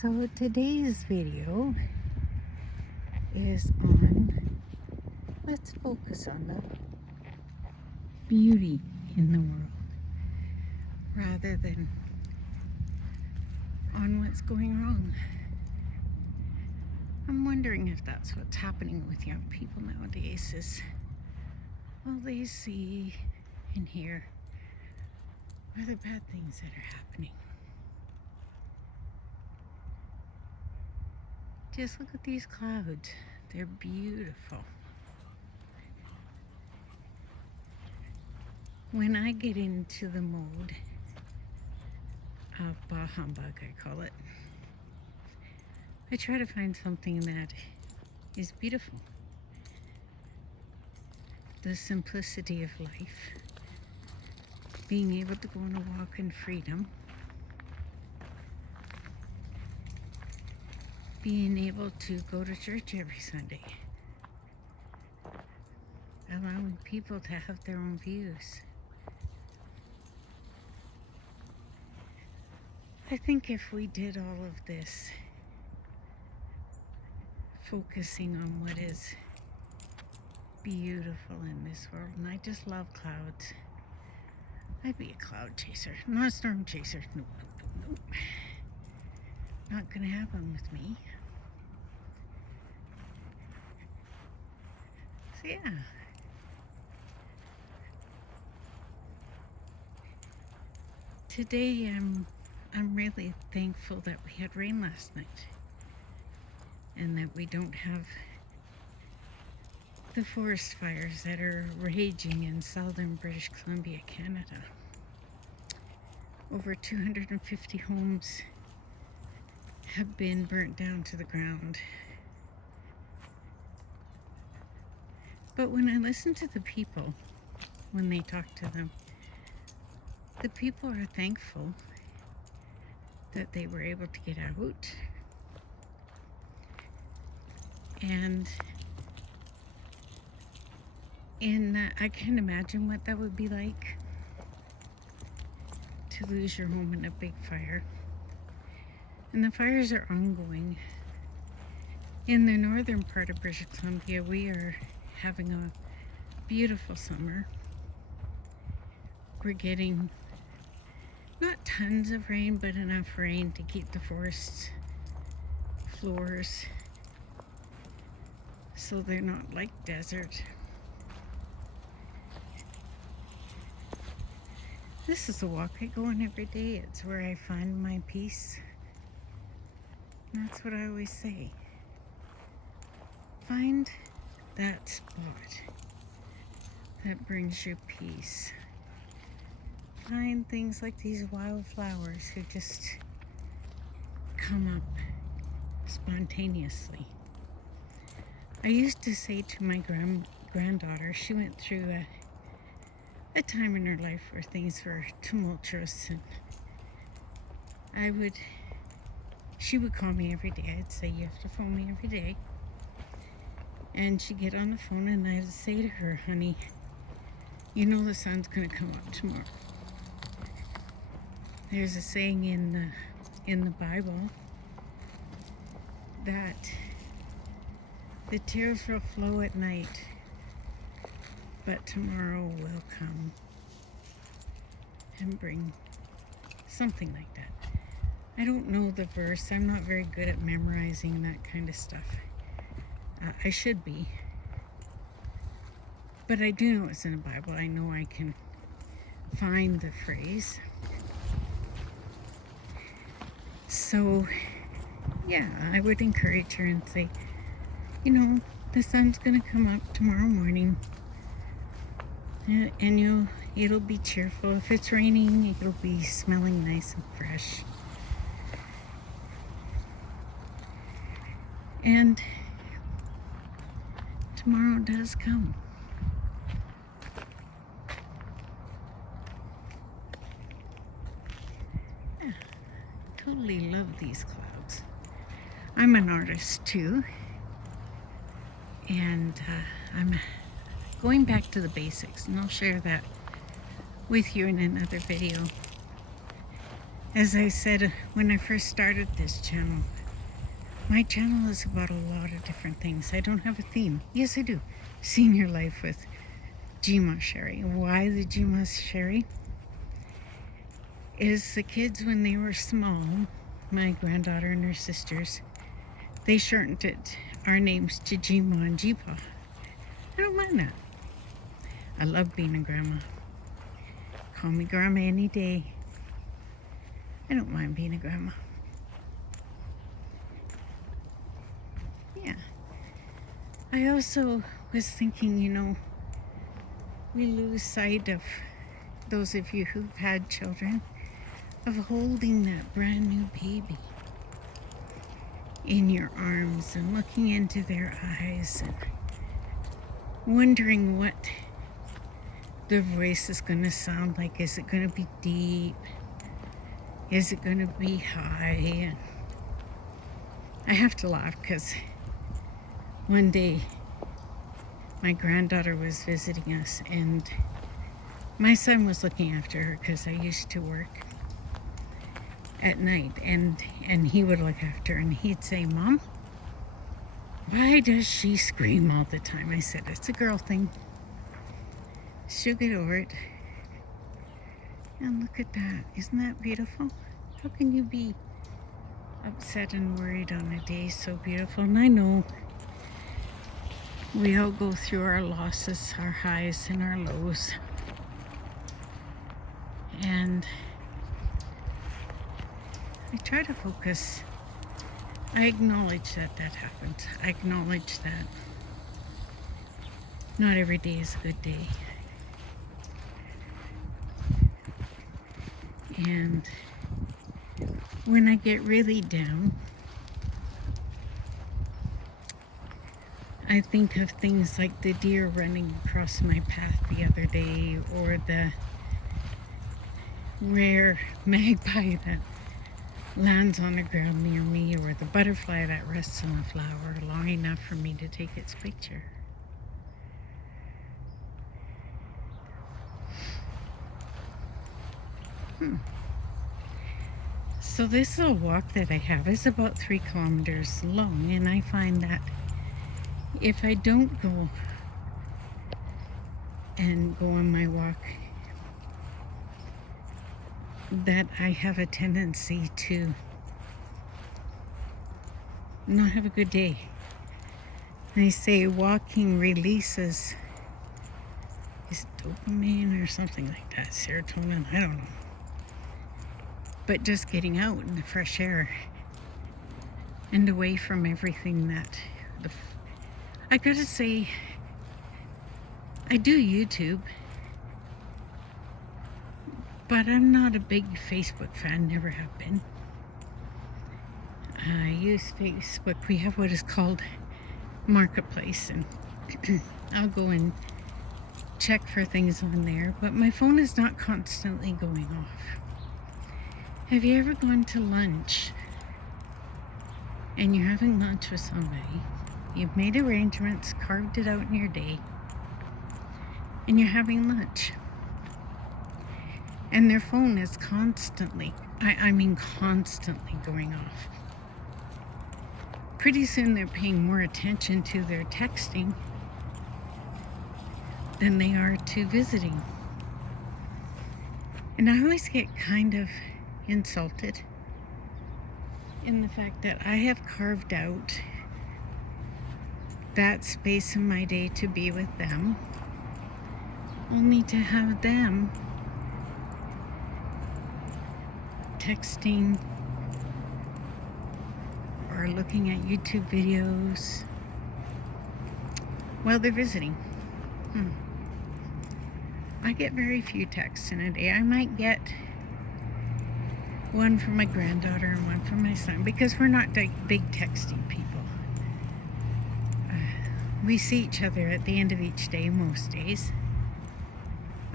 So today's video is on, let's focus on the beauty in the world rather than on what's going wrong. I'm wondering if that's what's happening with young people nowadays, is all they see and hear are the bad things that are happening. Just look at these clouds. They're beautiful. When I get into the mode of bah humbug, I call it, I try to find something that is beautiful. The simplicity of life, being able to go on a walk in freedom, being able to go to church every Sunday, allowing people to have their own views. I think if we did all of this, focusing on what is beautiful in this world, and I just love clouds. I'd be a cloud chaser, not a storm chaser. Nope. Not gonna happen with me. So yeah. Today I'm really thankful that we had rain last night and that we don't have the forest fires that are raging in southern British Columbia, Canada. Over 250 homes have been burnt down to the ground. But when I listen to the people, when they talk to them, the people are thankful that they were able to get out. And I can't imagine what that would be like to lose your home in a big fire. And the fires are ongoing. In the northern part of British Columbia, we are having a beautiful summer. We're getting not tons of rain, but enough rain to keep the forest floors so they're not like desert. This is a walk I go on every day. It's where I find my peace. And that's what I always say. Find that spot that brings you peace. Find things like these wildflowers who just come up spontaneously. I used to say to my granddaughter, she went through a time in her life where things were tumultuous, and she would call me every day. I'd say, you have to phone me every day. And she'd get on the phone and I'd say to her, honey, you know the sun's gonna come up tomorrow. There's a saying in the Bible that the tears will flow at night, but tomorrow will come and bring something like that. I don't know the verse. I'm not very good at memorizing that kind of stuff. I should be. But I do know it's in the Bible. I know I can find the phrase. So, yeah, I would encourage her and say, you know, the sun's going to come up tomorrow morning. And it'll be cheerful. If it's raining, it'll be smelling nice and fresh. And tomorrow does come. Yeah, totally love these clouds. I'm an artist too. And I'm going back to the basics, and I'll share that with you in another video. As I said when I first started this channel, my channel is about a lot of different things. I don't have a theme. Yes, I do. Senior life with GMA Sherry. Why the GMA Sherry? Is the kids, when they were small, my granddaughter and her sisters, they shortened it, our names, to GMA and GPA. I don't mind that. I love being a grandma. Call me grandma any day. I don't mind being a grandma. Yeah. I also was thinking, we lose sight of, those of you who've had children, of holding that brand new baby in your arms and looking into their eyes and wondering what their voice is going to sound like. Is it going to be deep? Is it going to be high? And I have to laugh because one day my granddaughter was visiting us and my son was looking after her because I used to work at night, and he would look after her and he'd say, "Mom, why does she scream all the time?" I said, "It's a girl thing. She'll get over it." And look at that. Isn't that beautiful? How can you be upset and worried on a day so beautiful? And I know we all go through our losses, our highs and our lows. And I try to focus. I acknowledge that happens. I acknowledge that not every day is a good day. And when I get really down, I think of things like the deer running across my path the other day, or the rare magpie that lands on the ground near me, or the butterfly that rests on a flower long enough for me to take its picture. So this little walk that I have is about 3 kilometers long, and I find that if I don't go on my walk, that I have a tendency to not have a good day. They say walking releases, is it dopamine or something like that, serotonin, I don't know. But just getting out in the fresh air and away from everything that I gotta say, I do YouTube, but I'm not a big Facebook fan, never have been. I use Facebook. We have what is called Marketplace, and I'll go and check for things on there, but my phone is not constantly going off. Have you ever gone to lunch and you're having lunch with somebody, you've made arrangements, carved it out in your day, and you're having lunch, and their phone is constantly, I mean constantly going off? Pretty soon they're paying more attention to their texting than they are to visiting. And I always get kind of insulted in the fact that I have carved out that space in my day to be with them, only to have them texting or looking at YouTube videos while they're visiting. I get very few texts in a day. I might get one from my granddaughter and one from my son, because we're not big texting people. We see each other at the end of each day, most days.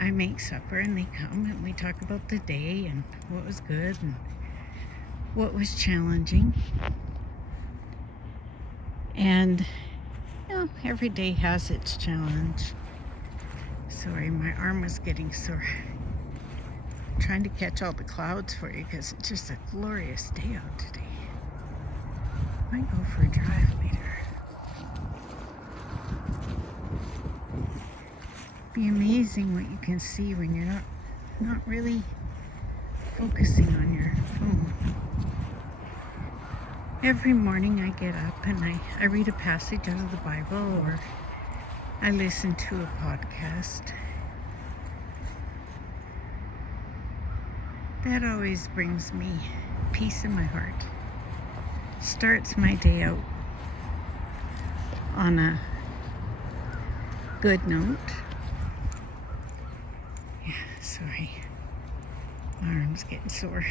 I make supper and they come and we talk about the day and what was good and what was challenging. And every day has its challenge. Sorry, my arm was getting sore trying to catch all the clouds for you because it's just a glorious day out today. Might go for a drive later. Be amazing what you can see when you're not really focusing on your phone. Every morning I get up and I read a passage out of the Bible, or I listen to a podcast. That always brings me peace in my heart. Starts my day out on a good note. Yeah, sorry. My arm's getting sore.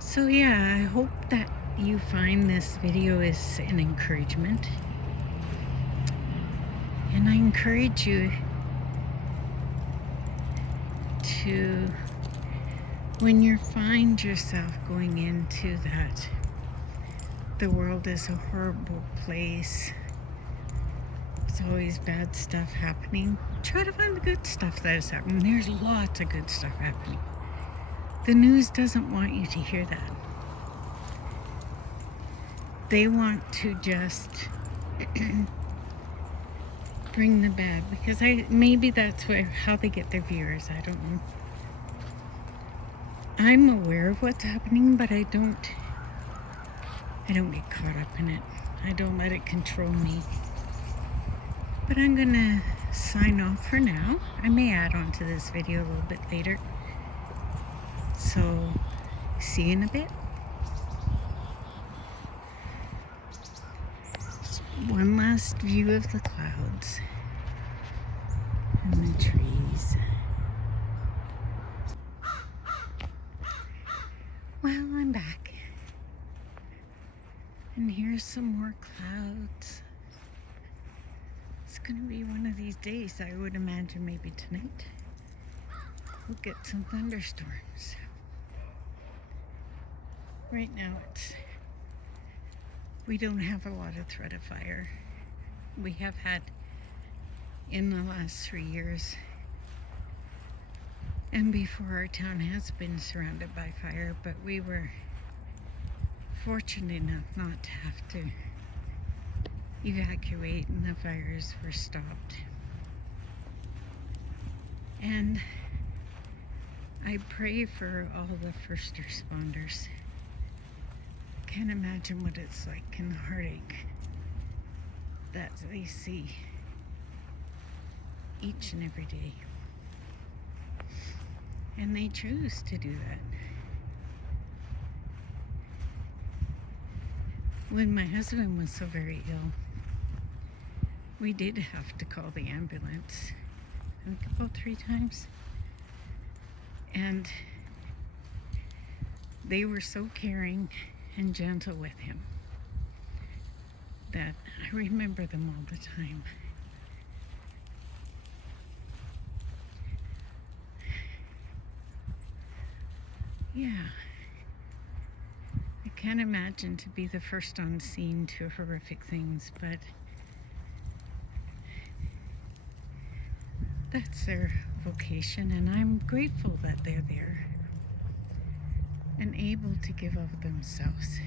So yeah, I hope that you find this video is an encouragement. And I encourage you to, when you find yourself going into that, the world is a horrible place, there's always bad stuff happening, try to find the good stuff that is happening. There's lots of good stuff happening. The news doesn't want you to hear that. They want to just bring the bad, because maybe that's how they get their viewers. I don't know. I'm aware of what's happening, but I don't get caught up in it. I don't let it control me. But I'm gonna sign off for now. I may add on to this video a little bit later. So, see you in a bit. Just one last view of the clouds and the trees. Well, I'm back. And here's some more clouds. It's gonna be one of these days, I would imagine. Maybe tonight we'll get some thunderstorms. Right now we don't have a lot of threat of fire. We have had in the last 3 years, and before, our town has been surrounded by fire, but we were fortunate enough not to have to evacuate, and the fires were stopped. And I pray for all the first responders. Can't imagine what it's like and the heartache that they see each and every day. And they choose to do that. When my husband was so very ill, we did have to call the ambulance, I think about 3 times. And they were so caring and gentle with him that I remember them all the time. Yeah. I can't imagine to be the first on scene to horrific things, but that's their vocation, and I'm grateful that they're there and able to give of themselves.